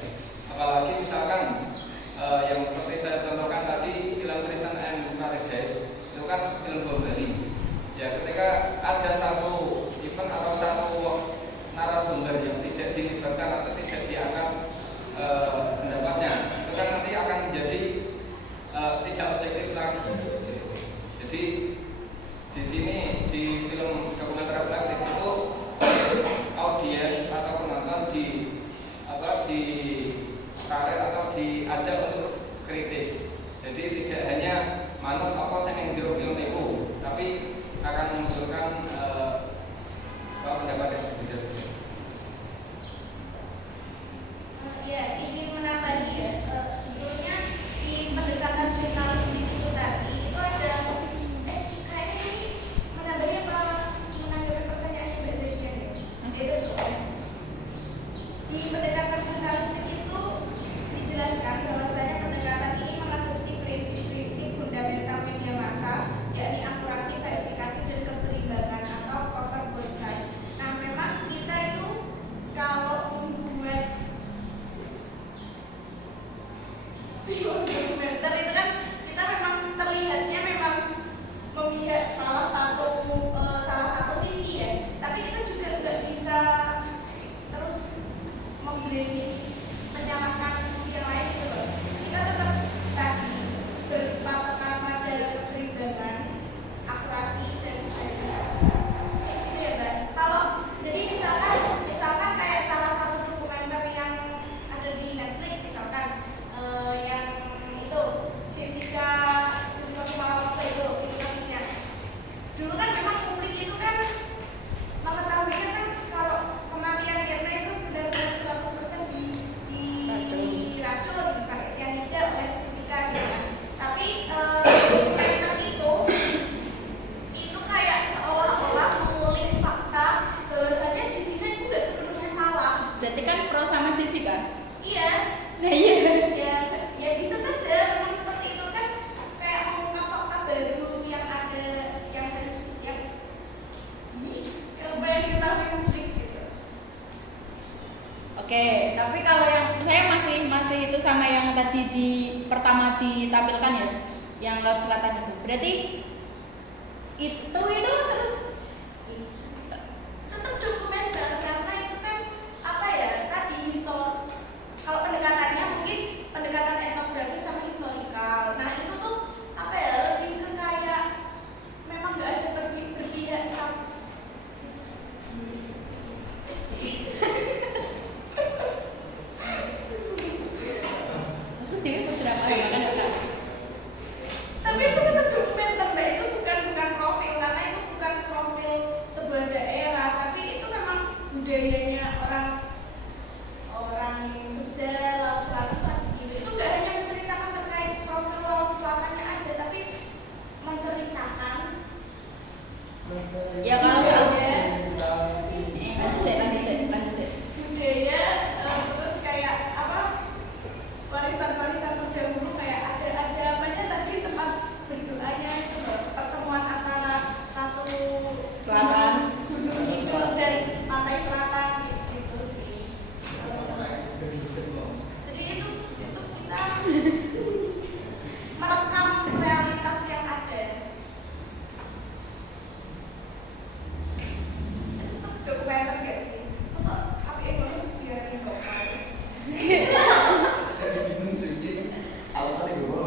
Apalagi misalkan yang seperti saya contohkan tadi, film Prison and Paradise itu kan film bom Bali. Ya, ketika ada satu event atau satu narasumber yang tidak dilibatkan atau tidak diangkat di pendekatan jurnalistik itu dijelaskan bahwasanya pendekatan ini mengadopsi prinsip-prinsip fundamental media massa, yakni akurasi, verifikasi, dan keberimbangan atau cover both sides. Nah, memang kita itu kalau membuat film dokumenter itu kan kita memang terlihatnya memang memihak salah satu sisi ya, tapi kita juga nggak bisa terus menyalahkan sisi yang lain gitu loh. Kita tetap tadi berpatokan pada keberimbangan, akurasi, dan verifikasi. Gitu ya, Mbak. Kalau jadi misalkan kayak salah satu dokumenter yang ada di Netflix misalkan yang itu Jessica Kumala Wongso itu kasusnya. Dulu kan memang publik itu kan mengetahuinya kan kalau kematian Mirna itu benar-benar 100% diracun pakai cyanida oleh Jessica gitu kan. Tapi dokumenter itu kayak seolah-olah mengulik fakta bahwasanya Jessica itu nggak sepenuhnya salah. Berarti kan pro sama Jessica. Iya. Nah iya. Ya bisa saja memang seperti itu kan, kayak mengungkap fakta baru yang ada yang harus yang banyak diketahui publik gitu. Oke, tapi kalau yang saya masih itu sama yang tadi pertama ditampilkan ya, yang Laut Selatan itu. Berarti itu terus Tetap dokumenter karena itu kan apa ya tadi kalau pendekatannya mungkin pendekatan etnografi sama historikal. Nah itu tuh apa ya lebih ke kayak memang nggak ada berpihak sama. aku tidak berapa kan. Tapi itu tetap dokumenter, Mbak. Itu bukan profil karena itu bukan profil sebuah daerah, tapi itu memang budayanya orang Jogja, Laut Selatan gitu. Itu nggak hanya menceritakan terkait profil Laut Selatannya aja, tapi menceritakan Ya kalau budaya, lanjut. budaya terus kayak apa warisan-warisan terdahulu, kayak ada apanya tadi tempat berdoanya itu loh, pertemuan antara Ratu Selatan. Gunung Kidul dan Pantai Selatan gitu sih. Jadi itu kita merekam realitas yang ada. Itu dokumenter gak sih? Masa HP ini biarin lokal? Saya bingung sih, alasannya gue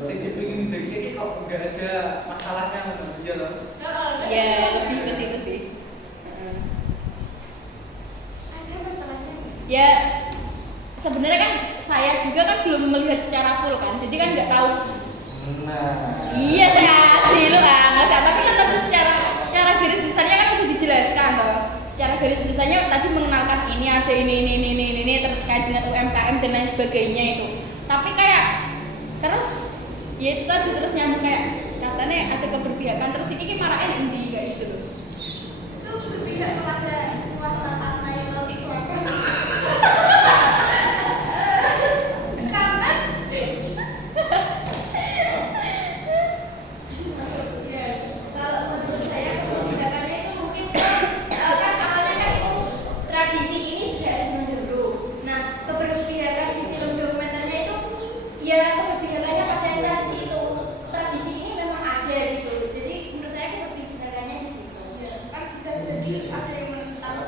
Sing dipingin ini kok nggak ada masalahnya di dalam. Ya lebih ke situ sih. Ada masalahnya. Ya sebenarnya kan saya juga kan belum melihat secara full kan, jadi kan nggak tahu. nah Iya saya adil lah, nggak saya. Tapi kan tadi secara garis besarnya kan udah dijelaskan toh. Secara garis besarnya tadi mengenalkan ini ada ini terkait dengan UMKM dan lain sebagainya itu. Tapi kayak terus ya itu tadi terus nyambung kayak katanya ada keberpihakan terus ini marahin endi kayak gitu loh. Itu berpihak kepada kuasa pantai Laut Selatan. Karena kalau menurut saya kebijakannya itu mungkin kan awalnya kan itu tradisi ini sudah ada zaman dulu. Nah keberpihakan di film dokumenternya itu ya keberpihakannya pada tradisi itu. Tradisi ini memang ada gitu. Jadi menurut saya keberpihakannya di situ. Kan bisa jadi ada yang menentang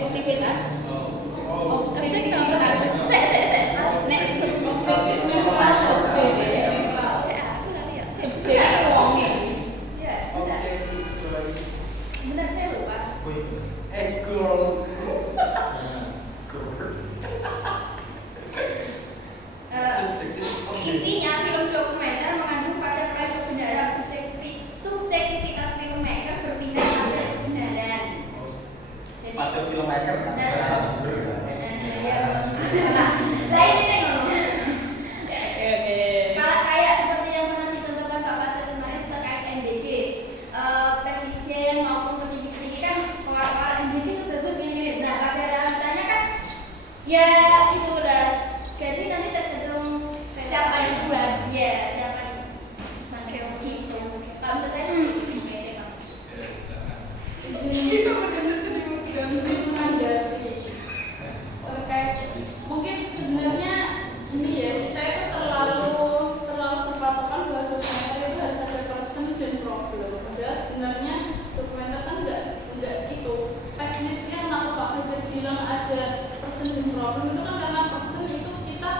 objektivitas. Objektivitas. Nek subjek wonge. Benar saya lupa. Girl. Intinya film dokumenter mengandung pada klaim kebenaran subjektivitas filmmaker berpindah pada kebenaran. Jadi Pada filmmaker kan narasumber kan. lain ini ngomong. Oke. Kalau kayak seperti yang pernah dicontohkan Pak Fajar kemarin terkait MBG, presiden maupun petinggi-petinggi kan keluar-keluar MBG itu bagus ini. Nah pada realitanya kan ya itulah. Jadi nanti tergantung siapa yang buat, ya siapa yang pakai gitu. Kalau menurut saya sih MBG kan. Terkait mungkin sebenarnya ini ya kita itu terlalu berpatokan bahwa dokumenter itu harus ada person dan problem. Padahal sebenarnya dokumenter kan enggak itu teknisnya kenapa Pak Fajar bilang ada person dan problem itu kan karena person itu kita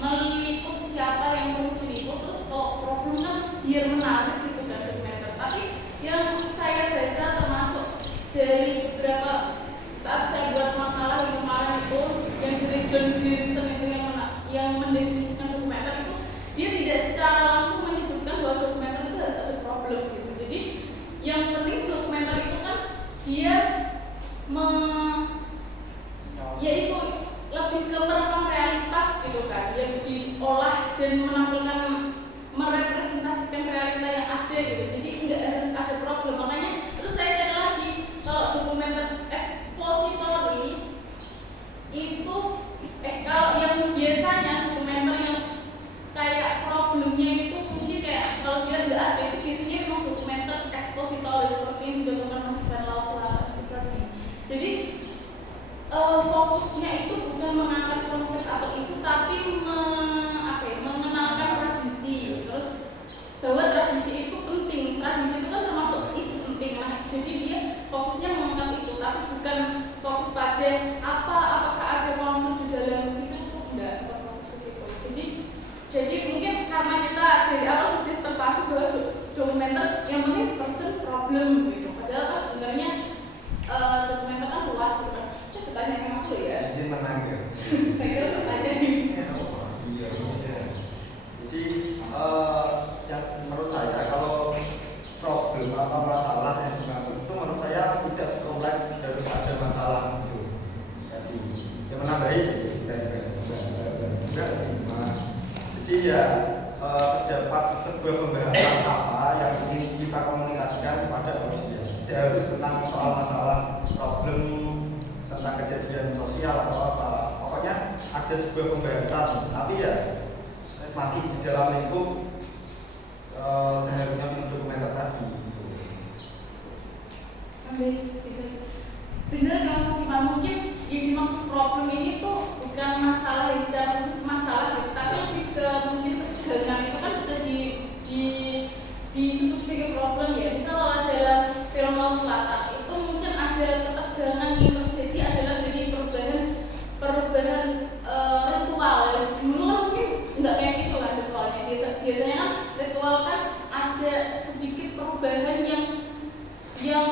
meliput siapa yang perlu diliput, terus kalau problem kan biar menarik gitu kan dokumenter. Tapi yang saya baca termasuk dari beberapa saat saya buat makalah yang kemarin itu yang dari John Grierson itu yang mendefinisikan dokumenter itu dia tidak secara langsung menyebutkan bahwa dokumenter itu harus ada problem gitu. Jadi yang penting dokumenter itu kan dia yaitu lebih ke merekam realitas gitu kan yang diolah dan menampilkan merepresentasikan realita yang ada gitu. Jadi tidak harus ada problem. Makanya terus saya cari lagi kalau dokumenter expository itu kalau yang biasanya dokumenter yang kayak problemnya itu mungkin kayak kalau dia nggak ada itu biasanya memang dokumenter expository seperti yang dicontohkan Mas Ivan Laut Selatan seperti. Jadi fokusnya itu bukan mengangkat konflik atau isu tapi mengenalkan tradisi. Terus bahwa tradisi itu penting. Tradisi itu kan termasuk isu penting. Nah, jadi dia fokusnya mengangkat itu tapi bukan fokus pada apakah ada konflik di dalam situ, enggak fokus ke situ. Jadi mungkin karena kita dari awal sudah terpacu bahwa dokumenter yang penting person problem gitu. Padahal kan sebenarnya dokumenter kan luas gitu kan. Saya sukanya memang tuh ya. Izin menang ya. Saya sukanya ini. Iya. Jadi yang menurut saya kalau problem atau masalah yang dimaksud itu menurut saya tidak sekompleks harus ada masalah itu. Jadi yang menambahi sih enggak. Jadi ya terdapat sebuah pembahasan apa yang ingin kita komunikasikan kepada manusia. Tidak harus tentang soal masalah problem tentang kejadian sosial atau apa. Pokoknya ada sebuah pembahasan, tapi ya masih di dalam lingkup seharusnya dokumenter tadi. Oke, benar kalau Mas Ivan mungkin yang dimaksud problem ini tuh bukan masalah yang secara khusus masalah gitu, tapi lebih ke mungkin ketegangan itu kan bisa disebut sebagai problem ya. Misal kalau dalam film Laut Selatan itu mungkin ada ketegangan yang terjadi adalah dari perubahan ritual. Dulu kan mungkin nggak kayak gitu kan ritualnya. Biasanya kan ritual kan ada sedikit perubahan yang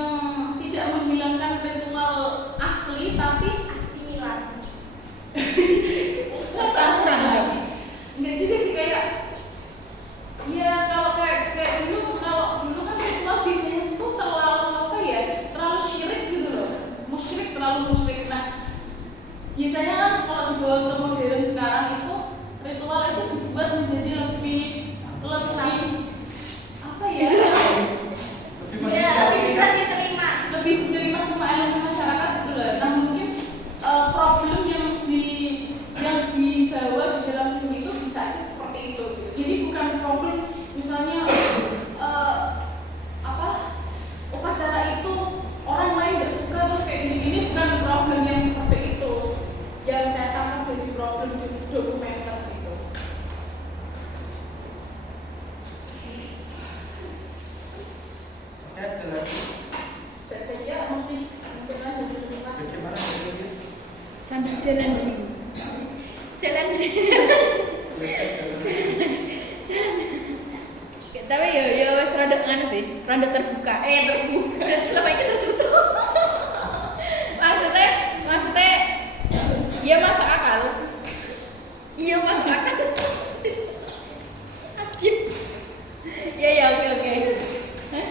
tidak menghilangkan ritual asli tapi Asimilan. Enggak juga sih kayak ya kalau kayak dulu kan ritual biasanya tuh terlalu syirik gitu loh, terlalu musyrik. Nah biasanya kan kalau dibawa ke modern sekarang itu ritual itu dibuat menjadi lebih apa ya? Lebih diterima sama elemen masyarakat gitu loh. Nah mungkin problem yang dibawa di dalam film itu bisa aja seperti itu gitu. Jadi bukan problem misalnya upacara itu orang lain nggak suka terus kayak gini-gini, bukan problem yang seperti itu yang saya tangkap dari problem dokumenter gitu. Oke, ada lagi. Saya masih mencoba untuk Bagaimana? sambil jalan dulu. Jalan. Tapi ya wes rada nganu sih, rada terbuka. Selama ini tertutup. maksudnya ya masuk akal. Iya masuk akal. Aduh. Ya oke. Hah?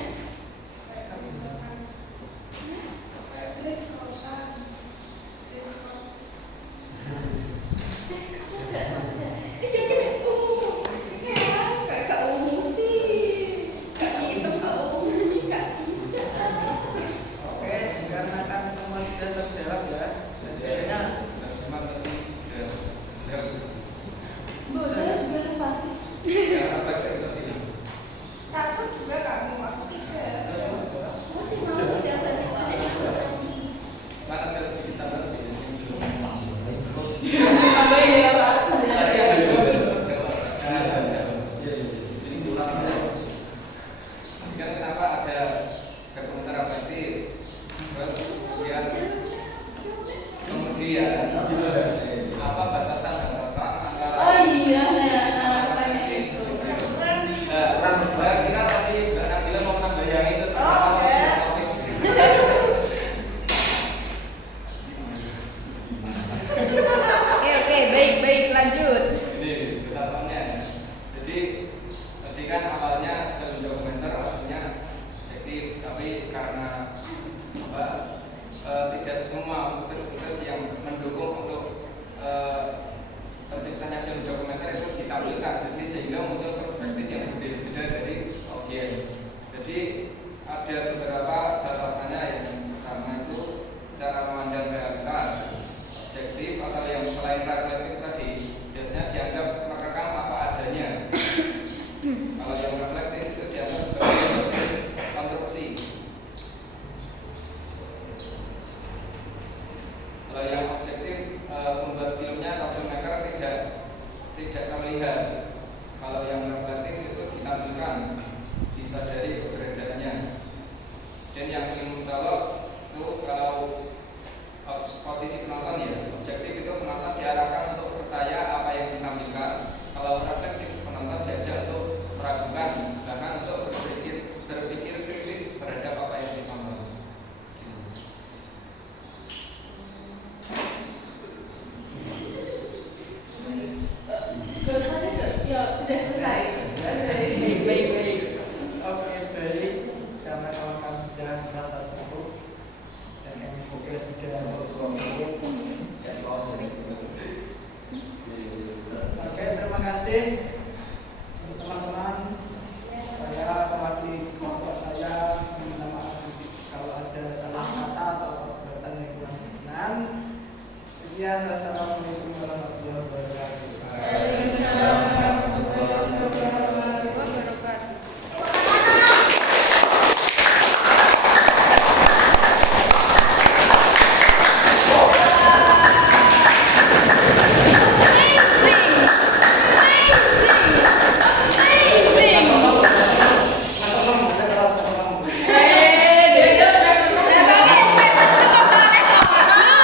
Oke, dikarenakan semua sudah terjawab ya. Sebenarnya Bu, saya juga lupa sih. Satu juga kamu, aku tidak. Masih mau siap-siap. Mana ada sekitar sih Apa ya, Pak? kan kenapa ada berkomentar afektif, terus kemudian apa batasan antara Oh iya, afektif. Saya kira tadi Mbak Nabila mau nambah yang itu Oke, baik, lanjut. Ini batasannya. Jadi tadi kan awalnya dalam dokumenter aslinya objektif, tapi karena tidak semua footage yang mendukung untuk terciptanya film dokumenter itu ditampilkan, jadi sehingga muncul perspektif yang berbeda-beda dari audiens. Jadi ada beberapa batasannya. Yang pertama itu cara memandang realitas, objektif atau yang selain reflektif tadi biasanya dianggap merekam apa adanya. Kalau yang reflektif itu dianggap sebagai proses konstruksi. Kalau yang objektif pembuat filmnya atau filmmaker tidak terlihat. Kalau yang reflektif itu ditampilkan, disadari keberadaannya. Dan yang film colok itu kalau posisi penonton ya, objektif itu penonton diarahkan untuk percaya apa yang ditampilkan. Kalau reflektif penonton diajak untuk meragukan, bahkan untuk berpikir kritis terhadap apa yang ditonton. Gak usah deh, ya sudah selesai. baik. Oke, baik. Karena kawan-kawan sudah merasa cukup dan kami juga sudah Oke, terima kasih untuk teman-teman. Saya mewakili kelompok saya meminta maaf kalau ada salah kata atau perbuatan yang kurang berkenan. Sekian, wassalamualaikum.